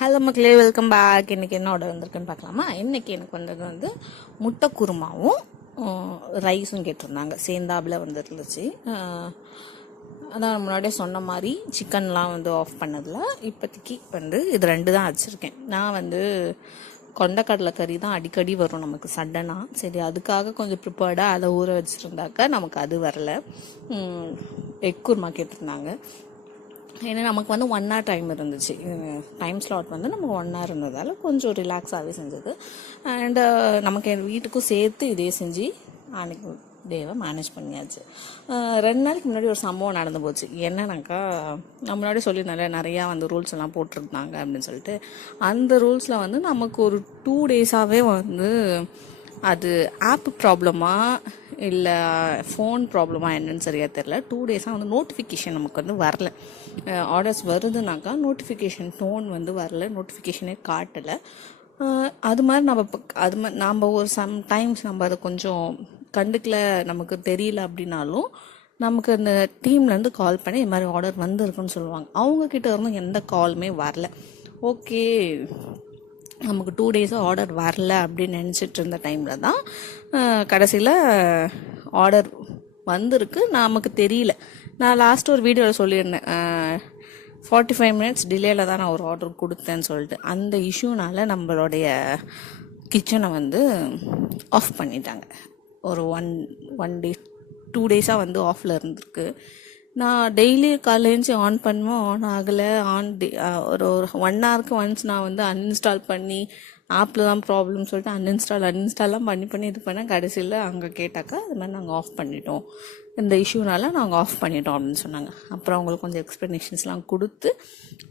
Hello மக்களே welcome back இன்றைக்கி என்ன ஆர்டர் வந்திருக்குன்னு பார்க்கலாமா? இன்றைக்கி எனக்கு வந்தது வந்து முட்டை குருமாவும் ரைஸும் கேட்டிருந்தாங்க. சேர்ந்தாப்பில் வந்துருந்துச்சு. அதான் முன்னாடியே சொன்ன மாதிரி சிக்கன்லாம் வந்து ஆஃப் பண்ணதில் இப்போதைக்கு வந்து இது ரெண்டு தான் வச்சுருக்கேன். நான் வந்து கொண்டக்கடலை கறி தான் அடிக்கடி வரும் நமக்கு சடனாக சரி அதுக்காக கொஞ்சம் ப்ரிப்பேர்டாக அதை ஊற வச்சுருந்தாக்கா நமக்கு அது வரல. எக் குருமா கேட்டிருந்தாங்க. ஏன்னா நமக்கு வந்து ஒன் ஹவர் டைம் இருந்துச்சு. டைம் ஸ்லாட் வந்து நமக்கு ஒன் ஹவர் இருந்ததால் கொஞ்சம் ரிலாக்ஸாகவே செஞ்சது. அண்டு நமக்கு என் வீட்டுக்கும் சேர்த்து இதே செஞ்சு அன்னைக்கு டேவை மேனேஜ் பண்ணியாச்சு. ரெண்டு நாளைக்கு முன்னாடி ஒரு சம்பவம் நடந்து போச்சு. என்னன்னாக்கா நான் முன்னாடி சொல்லியிருந்தேன்ல நிறையா வந்து ரூல்ஸ் எல்லாம் போட்டிருந்தாங்க அப்படின்னு சொல்லிட்டு. அந்த ரூல்ஸில் வந்து நமக்கு ஒரு டூ டேஸாகவே வந்து அது ஆப் ப்ராப்ளமாக இல்லை ஃபோன் ப்ராப்ளமாக என்னன்னு சரியாக தெரில டூ டேஸாக வந்து நோட்டிஃபிகேஷன் நமக்கு வந்து வரல. ஆர்டர்ஸ் வருதுனாக்கா நோட்டிஃபிகேஷன் டோன் வந்து வரல. நோட்டிஃபிகேஷனே காட்டலை. அது மாதிரி நம்ம அது மாதிரி நாம் ஒரு சம் டைம்ஸ் நம்ம அதை கொஞ்சம் கண்டுக்கல நமக்கு தெரியல அப்படின்னாலும் நமக்கு அந்த டீம்லேருந்து கால் பண்ணி இது மாதிரி ஆர்டர் வந்திருக்குன்னு சொல்லுவாங்க. அவங்கக்கிட்ட இருந்தும் எந்த காலுமே வரல. ஓகே நமக்கு டூ டேஸாக ஆர்டர் வரல அப்படின்னு நினச்சிட்டு இருந்த டைமில் தான் கடைசியில் ஆர்டர் வந்திருக்கு. நமக்கு தெரியல. நான் லாஸ்ட் ஒரு வீடியோவில் சொல்லியிருந்தேன். ஃபார்ட்டி ஃபைவ் மினிட்ஸ் டிலேயில் தான் நான் ஒரு ஆர்டர் கொடுத்தேன்னு சொல்லிட்டு. அந்த இஷ்யூனால் நம்மளுடைய கிச்சனை வந்து ஆஃப் பண்ணிட்டாங்க. ஒரு ஒன் ஒன் டே டூ டேஸாக வந்து ஆஃபில் இருந்திருக்கு. நான் டெய்லி காலையிலேருந்து ஆன் பண்ணுவோம் ஆன் ஆகலை. ஆன் ஒரு ஒரு ஒன் ஹவருக்கு ஒன்ஸ் நான் வந்து அன்இன்ஸ்டால் பண்ணி ஆப்பில் தான் ப்ராப்ளம் சொல்லிட்டு அன்இன்ஸ்டால் அன்இன்ஸ்டால்லாம் பண்ணி பண்ணி இது பண்ணேன். கடைசியில் அங்கே கேட்டாக்கா அது மாதிரி நாங்கள் ஆஃப் பண்ணிட்டோம். இந்த இஷ்யூனால நாங்கள் ஆஃப் பண்ணிட்டோம் அப்படின்னு சொன்னாங்க. அப்புறம் அவங்களுக்கு கொஞ்சம் எக்ஸ்ப்ளனேஷன்ஸ்லாம் கொடுத்து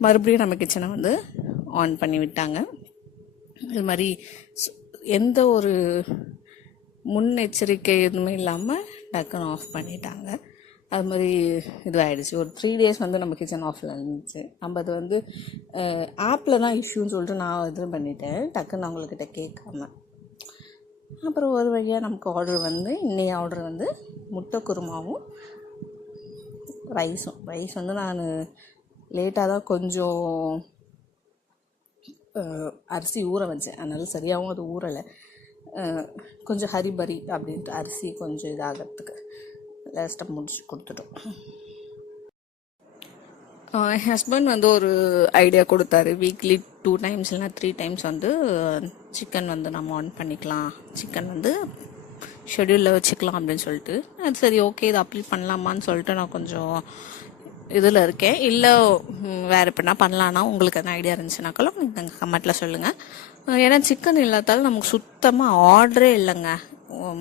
மறுபடியும் நம்ம கிச்சனை வந்து ஆன் பண்ணி விட்டாங்க. இது மாதிரி எந்த ஒரு முன்னெச்சரிக்கை எதுவுமே இல்லாமல் டக்குன்னு ஆஃப் பண்ணிட்டாங்க. அது மாதிரி இதுவாகிடுச்சு ஒரு த்ரீ டேஸ் வந்து நம்ம கிச்சன் ஆஃபில் இருந்துச்சு. நம்ம அது வந்து ஆப்பில் தான் இஷ்யூன்னு சொல்லிட்டு நான் இது பண்ணிட்டேன். டக்குன்னு அவங்கக்கிட்ட கேட்காம. அப்புறம் ஒரு வழியாக நமக்கு ஆர்டர் வந்து இன்னைய ஆர்டர் வந்து முட்டை குருமாவும் ரைஸும் ரைஸ் வந்து நான் லேட்டாக தான் கொஞ்சம் அரிசி ஊற வச்சேன். அதனால் சரியாகவும் அது ஊறலை. கொஞ்சம் ஹரிபரி அப்படின்ட்டு அரிசி கொஞ்சம் இதாகிறதுக்கு. லாஸ்ட்டாக முடிச்சு கொடுத்துட்டோம். என் ஹஸ்பண்ட் வந்து ஒரு ஐடியா கொடுத்தாரு. வீக்லி டூ டைம்ஸ் இல்லைனா த்ரீ டைம்ஸ் வந்து சிக்கன் வந்து நம்ம ஆன் பண்ணிக்கலாம். சிக்கன் வந்து ஷெடியூலில் வச்சுக்கலாம் அப்படின்னு சொல்லிட்டு. அது சரி ஓகே இது அப்ளை பண்ணலாமான்னு சொல்லிட்டு நான் கொஞ்சம் இதில் இருக்கேன். இல்லை வேறு எப்படின்னா பண்ணலான்னா உங்களுக்கு அந்த ஐடியா இருந்துச்சுனாக்களும் நீங்கள் கமெண்ட்டில் சொல்லுங்கள் ஏன்னா சிக்கன் இல்லாதாலும் நமக்கு சுத்தமாக ஆர்டரே இல்லைங்க.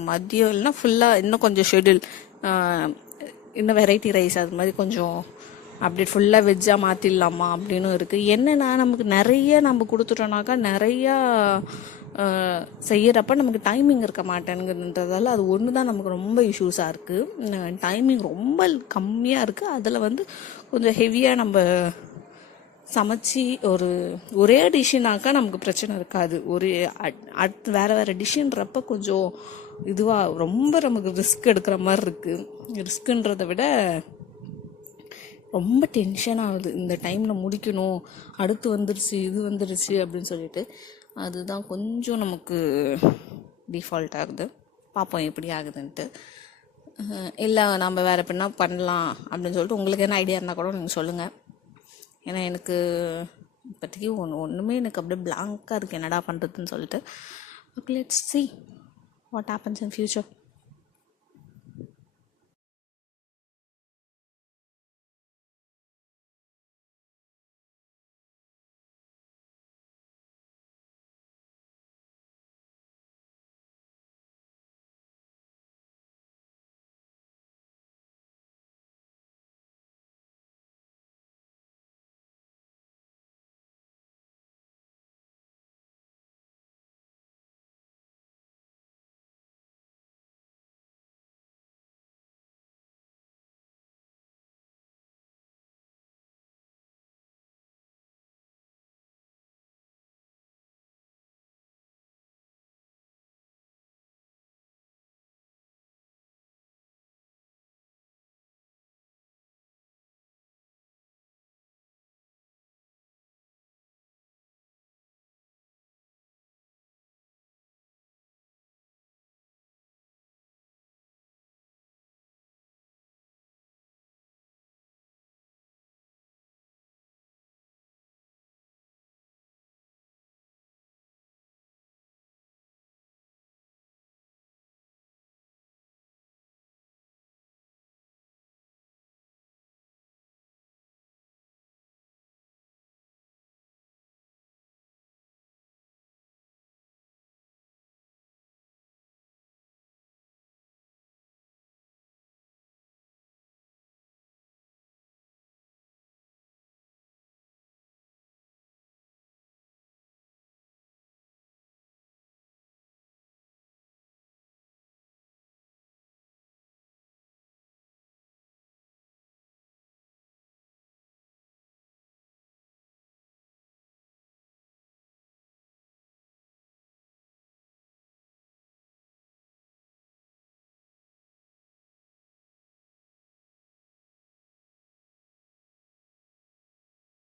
மதியம் இல்லைன்னா ஃபுல்லாக இன்னும் கொஞ்சம் ஷெடியூல் இன்னும் வெரைட்டி ரைஸ் அது மாதிரி கொஞ்சம் அப்படி ஃபுல்லாக வெஜ்ஜாக மாற்றிடலாமா அப்படின்னு இருக்குது என்னென்னா நமக்கு நிறைய நம்ம கொடுத்துட்டோம்னாக்கா நிறையா செய்கிறப்ப நமக்கு டைமிங் இருக்க மாட்டேங்குதுன்றதால அது ஒன்று தான் நமக்கு ரொம்ப இஷ்யூஸாக இருக்குது டைமிங் ரொம்ப கம்மியாக இருக்குது அதில் வந்து கொஞ்சம் ஹெவியாக நம்ம சமைச்சி ஒரு ஒரே டிஷ்ஷுனாக்கா நமக்கு பிரச்சனை இருக்காது. ஒரு அட்- அடுத்து வேற வேறு டிஷ்ஷுன்றப்ப கொஞ்சம் இதுவாக ரொம்ப நமக்கு ரிஸ்க் எடுக்கிற மாதிரி இருக்குது ரிஸ்க்குன்றதை விட ரொம்ப டென்ஷன் ஆகுது. இந்த டைமில் முடிக்கணும் அடுத்து வந்துருச்சு இது வந்துருச்சு அப்படின்னு சொல்லிட்டு அதுதான் கொஞ்சம் நமக்கு டிஃபால்ட் ஆகுது. பார்ப்போம் எப்படி ஆகுதுன்ட்டு. இல்லை நம்ம வேறு எப்படின்னா பண்ணலாம் அப்படின்னு சொல்லிட்டு உங்களுக்கு என்ன ஐடியா இருந்தால் கூட நீங்கள் சொல்லுங்கள் ஏன்னா எனக்கு இப்போதைக்கு ஒன்று ஒன்றுமே எனக்கு அப்படியே பிளாங்காக இருக்குது என்னடா பண்ணுறதுன்னு சொல்லிட்டு. Okay let's see what happens in future.